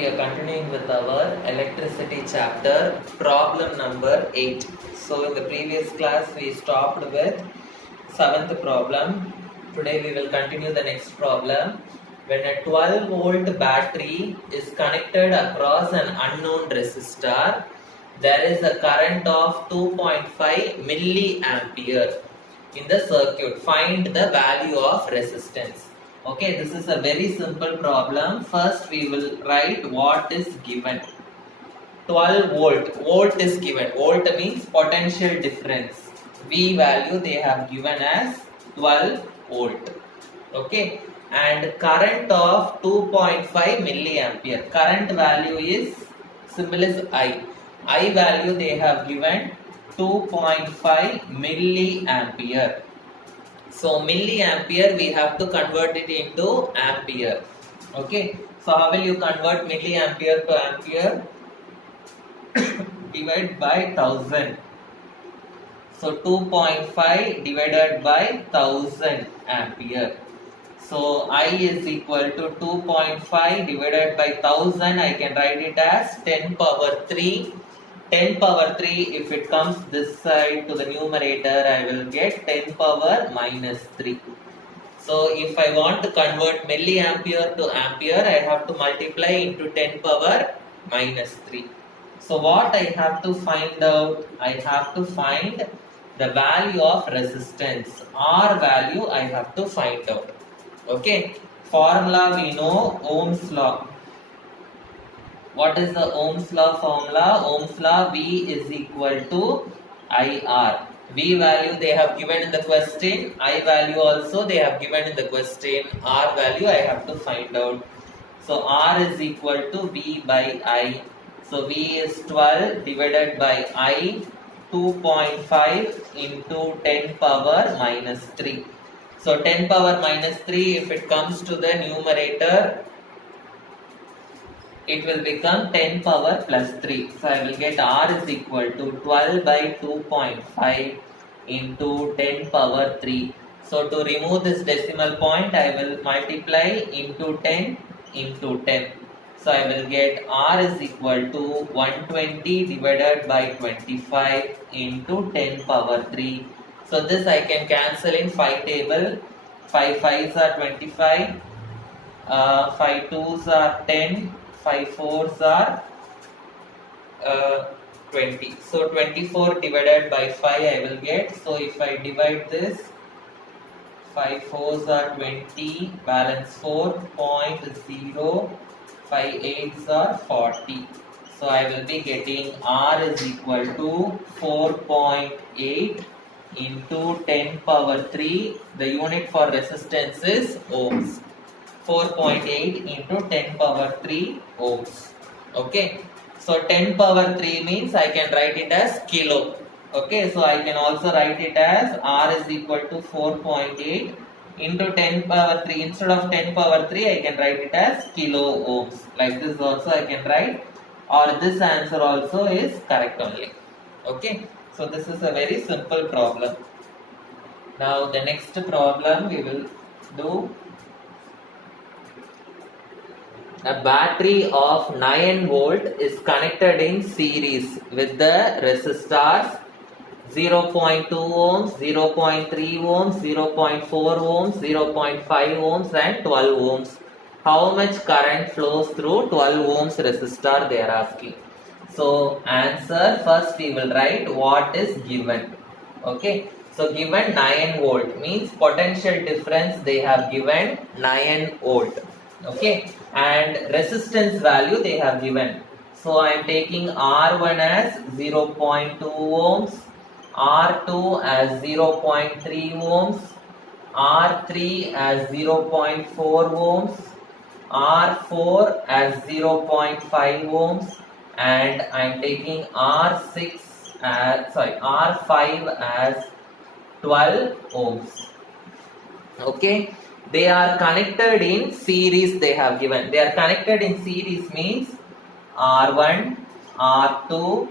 we are continuing with our electricity chapter, problem number 8. So in the previous class we stopped with 7th problem. Today we will continue the next problem. When a 12 volt battery is connected across an unknown resistor, there is a current of 2.5 milliampere in the circuit. Find the value of resistance. Okay, this is a very simple problem. First we will write what is given. 12 volt. Volt is given. Volt means potential difference. V value they have given as 12 volt. Okay, and current of 2.5 milliampere. Current value is, symbol is I. I value they have given 2.5 milliampere. So milliampere we have to convert it into ampere. Okay. So how will you convert milliampere to ampere? Divide by 1000. So 2.5 divided by 1000 ampere. So I is equal to 2.5 divided by 1000. I can write it as 10 power 3. 10 power 3, if it comes this side to the numerator, I will get 10 power minus 3. So if I want to convert milliampere to ampere, I have to multiply into 10 power minus 3. So what I have to find out? I have to find the value of resistance. R value I have to find out. Okay. Formula we know, Ohm's law. What is the Ohm's law formula? Ohm's law, V is equal to IR. V value they have given in the question. I value also they have given in the question. R value I have to find out. So R is equal to V by I. So V is 12 divided by I, 2.5 into 10 power minus 3. So 10 power minus 3, if it comes to the numerator, it will become 10 power plus 3. So I will get R is equal to 12 by 2.5 into 10 power 3. So to remove this decimal point, I will multiply into 10 into 10. So I will get R is equal to 120 divided by 25 into 10 power 3. So this I can cancel in 5 table. 5 5s are 25, 5 2s are 10, 5 4s are 20. So 24 divided by 5 I will get. So if I divide this, 5 4s are 20, balance 4.0, 5 8s are 40. So I will be getting R is equal to 4.8 into 10 power 3. The unit for resistance is ohms. 4.8 into 10 power 3 ohms. Okay. So 10 power 3 means I can write it as kilo. Okay. So I can also write it as R is equal to 4.8 into 10 power 3. Instead of 10 power 3, I can write it as kilo ohms. Like this also I can write, or this answer also is correct only. Okay. So this is a very simple problem. Now the next problem we will do. A battery of 9 volt is connected in series with the resistors 0.2 ohms, 0.3 ohms, 0.4 ohms, 0.5 ohms and 12 ohms. How much current flows through 12 ohms resistor they are asking. So answer, first we will write what is given. Okay. So given 9 volt means potential difference they have given 9 volt. Okay. And resistance value they have given. So I am taking R1 as 0.2 ohms, R2 as 0.3 ohms, R3 as 0.4 ohms, R4 as 0.5 ohms, and I am taking R5 as 12 ohms. Okay. They are connected in series they have given. They are connected in series means R1, R2,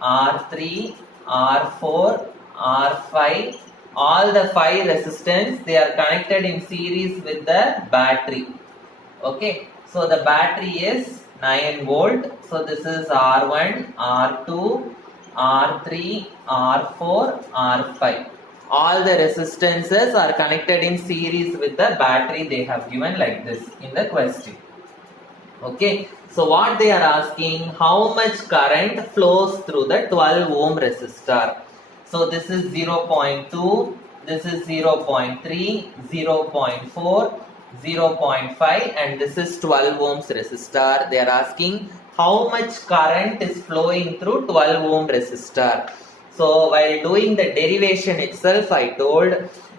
R3, R4, R5, all the 5 resistance they are connected in series with the battery. Okay. So the battery is 9 volt. So this is R1, R2, R3, R4, R5. All the resistances are connected in series with the battery they have given like this in the question. Okay, so what they are asking, how much current flows through the 12 ohm resistor. So this is 0.2, this is 0.3, 0.4, 0.5 and this is 12 ohms resistor. They are asking how much current is flowing through 12 ohm resistor. So while doing the derivation itself, I told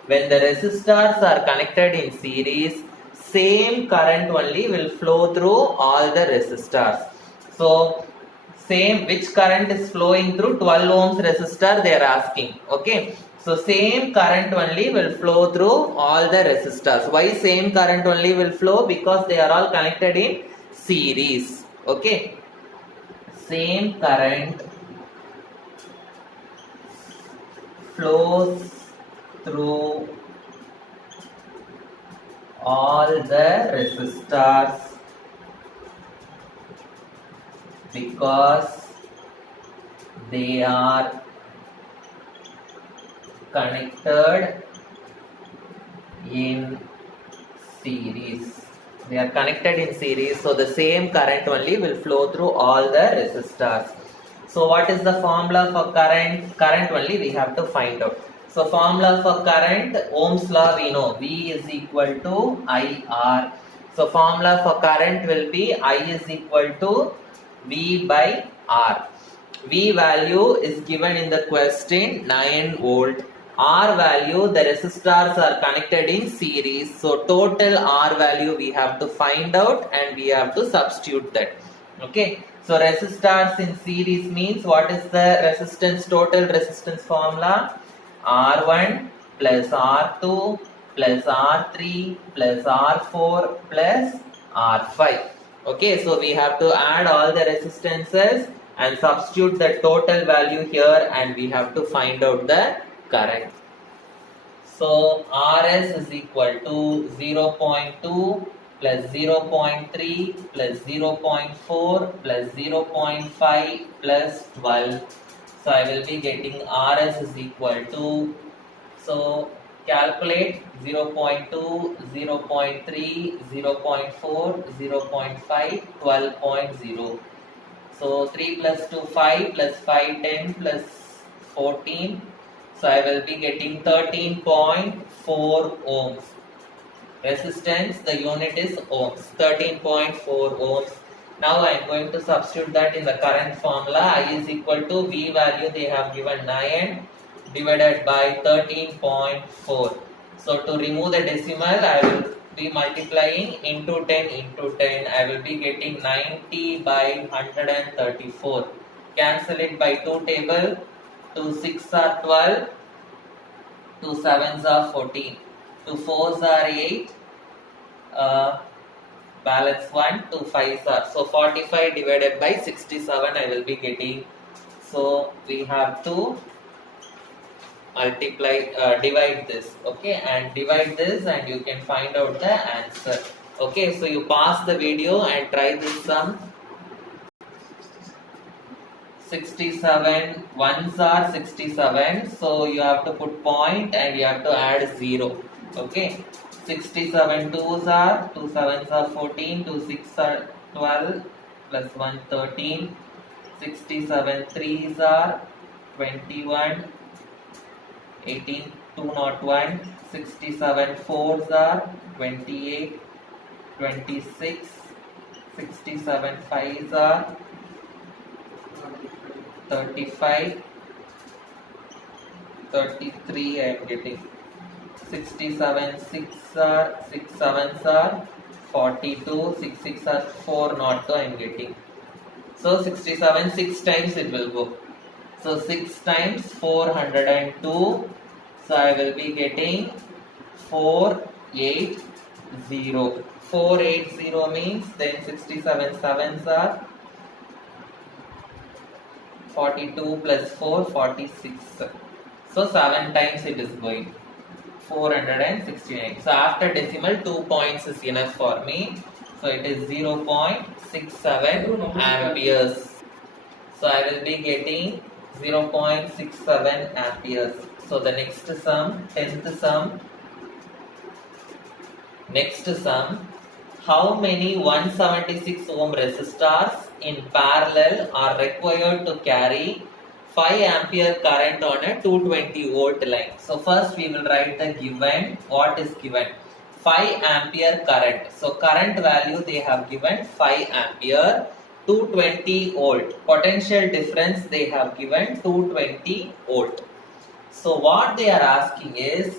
when the resistors are connected in series, same current only will flow through all the resistors. So same which current is flowing through 12 ohms resistor they are asking. Okay. So same current only will flow through all the resistors. Why same current only will flow? Because they are all connected in series. Okay. Same current flows through all the resistors because they are connected in series. They are connected in series, so the same current only will flow through all the resistors. So what is the formula for current? Current only we have to find out. So formula for current, Ohm's law we know, V is equal to IR. So formula for current will be I is equal to V by R. V value is given in the question 9 volt. R value, the resistors are connected in series. So total R value we have to find out and we have to substitute that. Okay. So resistors in series means what is the resistance, total resistance formula? R1 plus R2 plus R3 plus R4 plus R5. Okay, so we have to add all the resistances and substitute the total value here and we have to find out the current. So Rs is equal to 0.2 plus 0.3 plus 0.4 plus 0.5 plus 12. So I will be getting Rs is equal to, so calculate 0.2, 0.3, 0.4, 0.5, 12.0. So 3 plus 2, 5 plus 5, 10 plus 14. So I will be getting 13.4 ohms. Resistance, the unit is ohms, 13.4 ohms. Now I am going to substitute that in the current formula. I is equal to V value they have given 9 divided by 13.4. So to remove the decimal, I will be multiplying into 10 into 10. I will be getting 90 by 134. Cancel it by 2 table. 2 6 are 12. 2 7s are 14. 2 4s are 8. Balance 1, 2 5s are. So 45 divided by 67 I will be getting. So we have to divide this. Okay, and divide this and you can find out the answer. Okay, so you pause the video and try this sum. 67 ones are 67, so you have to put point and you have to add 0. Okay, 67 twos are 2 sevens are 14, 2 6 are 12 plus 1 13. 67 threes are 21, 18 201. 67 fours are 28, 26. 67 fives are 35, 33 I am getting. 67 6 are 6 sevens are 42, 6 6 are 402 I am getting. So 67 6 times it will go. So 6 times 402. So I will be getting 480. 480 means then 67 sevens are 42 plus 4 46. So 7 times it is going. 469. So after decimal 2 points is enough for me. So it is 0.67 amperes. So I will be getting 0.67 amperes. So the next sum, 10th sum. Next sum, how many 176 ohm resistors in parallel are required to carry 5 ampere current on a 220 volt line? So first we will write the given. What is given? 5 ampere current. So current value they have given 5 ampere, 220 volt. Potential difference they have given 220 volt. So what they are asking is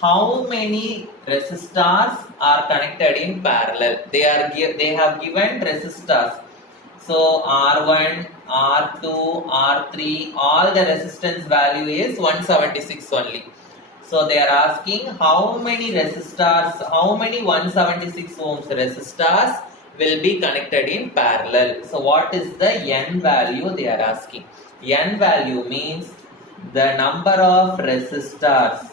how many resistors are connected in parallel. They have given resistors. So R1, R2, R3, all the resistance value is 176 only. So they are asking how many resistors, how many 176 ohms resistors will be connected in parallel. So what is the N value they are asking? N value means the number of resistors.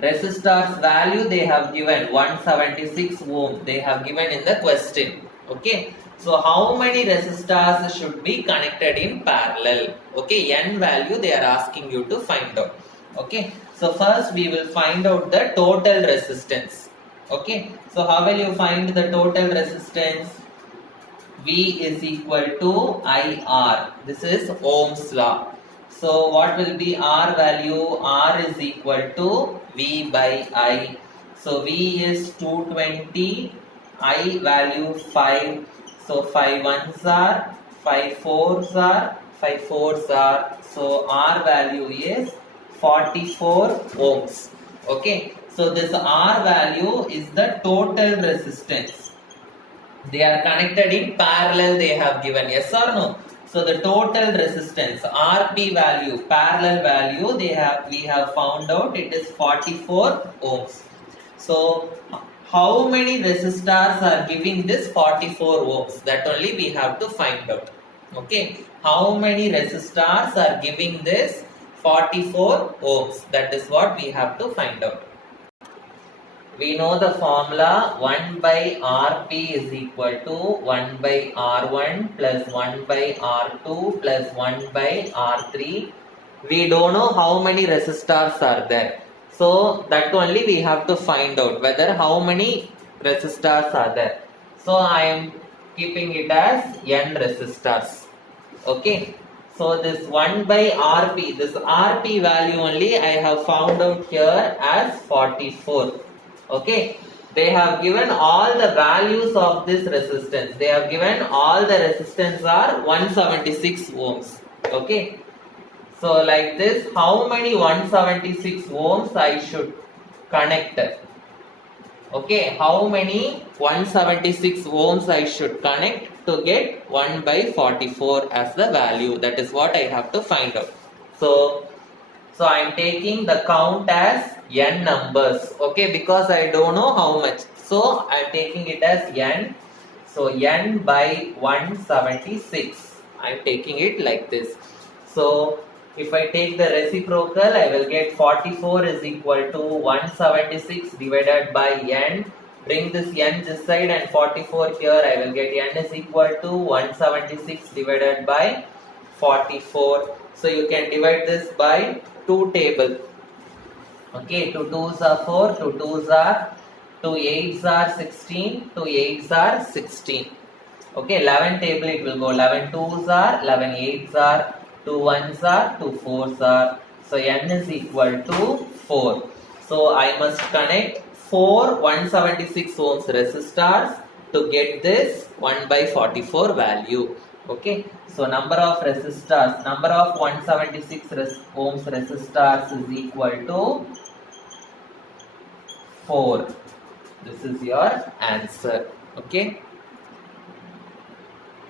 Resistors value they have given 176 ohm. They have given in the question. Okay. So how many resistors should be connected in parallel? Okay. N value they are asking you to find out. Okay. So first we will find out the total resistance. Okay. So how will you find the total resistance? V is equal to IR. This is Ohm's law. So what will be R value? R is equal to V by I. So V is 220, I value 5. So 5 ones are, 5 fours are, 5 fours are. So R value is 44 ohms. Okay. So this R value is the total resistance. They are connected in parallel they have given. Yes or no? So the total resistance RP value, parallel value we have found out it is 44 ohms. So how many resistors are giving this 44 ohms? That only we have to find out. Okay. How many resistors are giving this 44 ohms? That is what we have to find out. We know the formula 1 by Rp is equal to 1 by R1 plus 1 by R2 plus 1 by R3. We don't know how many resistors are there. So that only we have to find out whether how many resistors are there. So I am keeping it as N resistors. Okay. So this 1 by Rp, this Rp value only I have found out here as 44. Okay, they have given all the values of this resistance. They have given all the resistance are 176 ohms. Okay, so like this, how many 176 ohms I should connect? Okay, how many 176 ohms I should connect to get 1 by 44 as the value? That is what I have to find out. So I am taking the count as N numbers. Okay, because I don't know how much. So I am taking it as N. So N by 176. I am taking it like this. So if I take the reciprocal, I will get 44 is equal to 176 divided by N. Bring this N this side and 44 here. I will get N is equal to 176 divided by 44. So you can divide this by 2 table. Okay, 2 2s are 4, 2 2s are 2 8s are 16, 2 8s are 16. Okay, 11 table it will go 11 2s are, 11 8s are, 2 1s are, 2 4s are. So N is equal to 4. So I must connect 4 176 ohms resistors to get this 1 by 44 value. Okay, so number of resistors, number of 176 ohms resistors is equal to 4. This is your answer. Okay.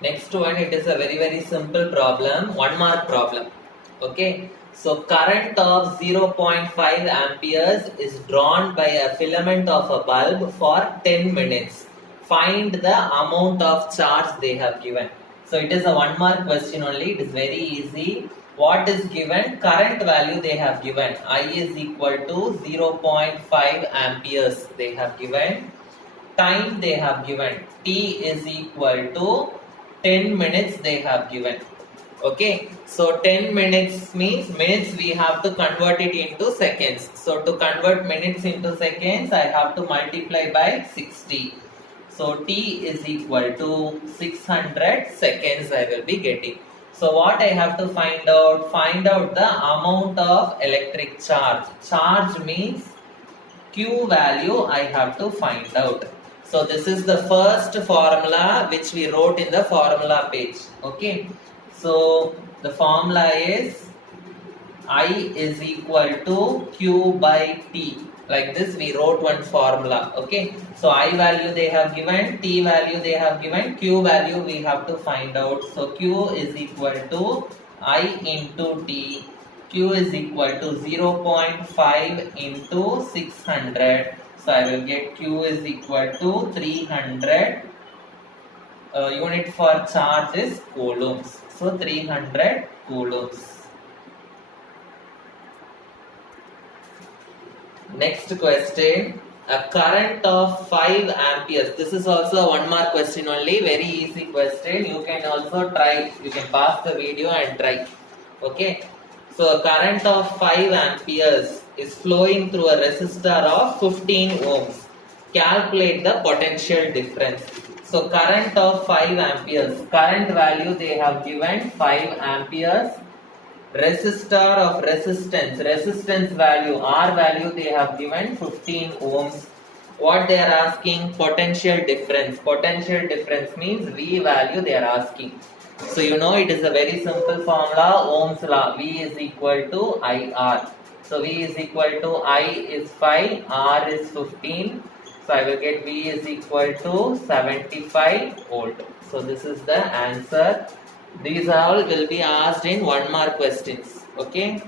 Next one, it is a very simple problem, 1 mark problem. Okay. So current of 0.5 amperes is drawn by a filament of a bulb for 10 minutes. Find the amount of charge they have given. So it is a 1 mark question only. It is very easy. What is given? Current value they have given. I is equal to 0.5 amperes they have given. time they have given. T is equal to 10 minutes they have given. Okay, so 10 minutes means minutes we have to convert it into seconds. So to convert minutes into seconds, I have to multiply by 60. So T is equal to 600 seconds I will be getting. So what I have to find out? Find out the amount of electric charge. Charge means Q value I have to find out. So this is the first formula which we wrote in the formula page. Okay. So the formula is I is equal to Q by T. Like this we wrote one formula. Okay. So I value they have given, T value they have given, Q value we have to find out. So Q is equal to I into T. Q is equal to 0.5 into 600. So I will get Q is equal to 300. Unit for charge is coulombs. So 300 coulombs. Next question. A current of 5 amperes. This is also a 1 mark question only. Very easy question. You can also try. You can pause the video and try. Okay. So a current of 5 amperes is flowing through a resistor of 15 ohms. Calculate the potential difference. So current of 5 amperes. Current value they have given 5 amperes. Resistor of resistance value, R value they have given 15 ohms. What they are asking? Potential difference. Potential difference means V value they are asking. So you know it is a very simple formula, Ohm's law. V is equal to IR. So V is equal to I is 5, R is 15. So I will get V is equal to 75 volt. So this is the answer. These all will be asked in 1 mark questions. Okay.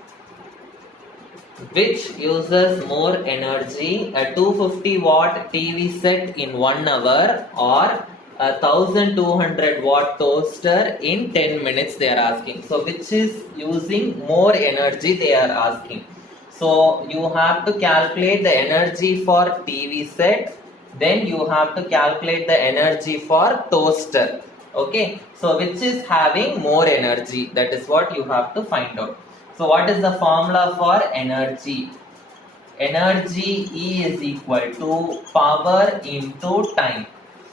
Which uses more energy? A 250 watt TV set in 1 hour or a 1200 watt toaster in 10 minutes they are asking. So which is using more energy they are asking. So you have to calculate the energy for TV set. Then you have to calculate the energy for toaster. Okay, so which is having more energy? That is what you have to find out. So what is the formula for energy? Energy E is equal to power into time.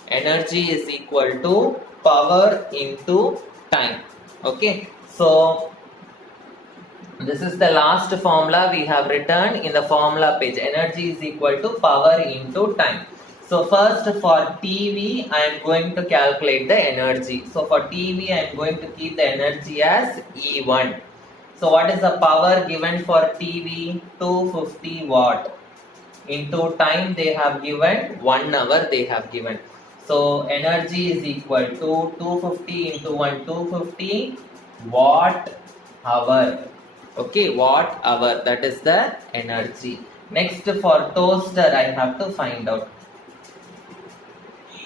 Energy is equal to power into time. Okay, so this is the last formula we have written in the formula page. Energy is equal to power into time. So first for TV, I am going to calculate the energy. So for TV, I am going to keep the energy as E1. So what is the power given for TV? 250 watt. Into time they have given 1 hour they have given. So energy is equal to 250 into 1, 250 watt hour. Okay, watt hour, that is the energy. Next for toaster, I have to find out.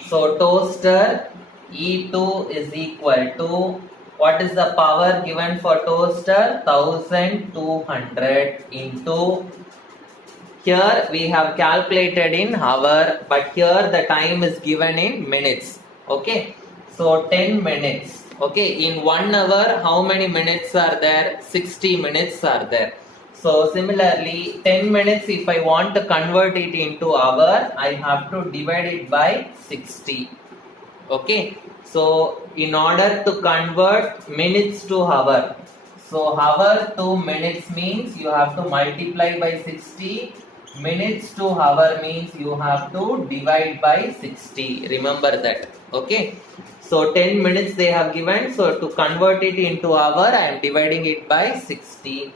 So toaster E2 is equal to, what is the power given for toaster? 1200 into, here we have calculated in hour, but here the time is given in minutes. Okay, so 10 minutes. Okay, in 1 hour how many minutes are there? 60 minutes are there. So similarly 10 minutes, if I want to convert it into hour, I have to divide it by 60. Okay, so in order to convert minutes to hour, so hour to minutes means you have to multiply by 60. Minutes to hour means you have to divide by 60. Remember that. Okay, so 10 minutes they have given, so to convert it into hour I am dividing it by 60.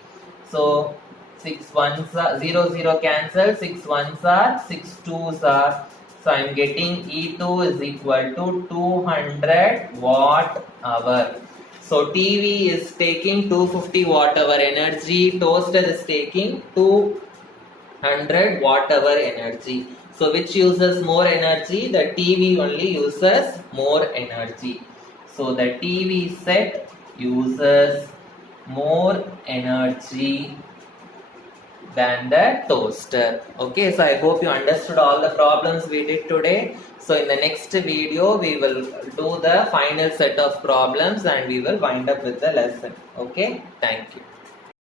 So 6 ones are 0 0 cancel, 6 ones are 6 twos are. So I am getting E2 is equal to 200 watt hour. So TV is taking 250 watt hour energy, toaster is taking 200 watt hour energy. So which uses more energy? The TV only uses more energy. So the TV set uses more energy than the toaster. Okay, so I hope you understood all the problems we did today. So in the next video, we will do the final set of problems and we will wind up with the lesson. Okay, thank you.